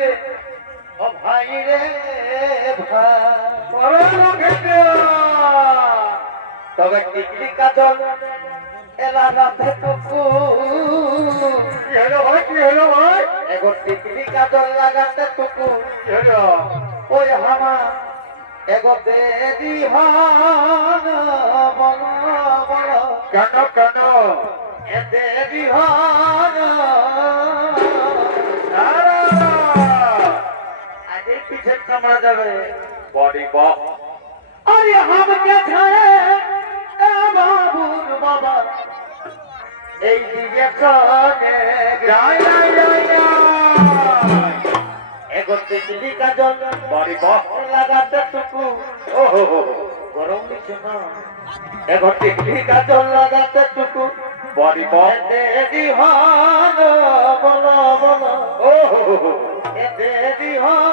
রে ও ভাই রে ভাই তবে টিকলি কাজল এলা রাতে টুকু কি হলো ভাই, কি হলো ভাই? এখন টিকলি কাজল লাগাতে টুকু কি হলো? ওই হামা এগো দেরি হন বল বল কেন কেন? এ দেরি হন আগে পিছে কামড়া যাবে বডি বাহ, अरे हम क्या छाए बाबूर बाबा এই দিকে কানে যাই যাই যাই যাই। এগো টিকলি কাজল বডি বাহ, লাগাতে টুকু ও হো হো, গরম নিচে না এগো টিকলি কাজল লাগাতে টুকু বডি বাহ, দেরি হন বলো বলো ও হো হো হো। এ দেরি হন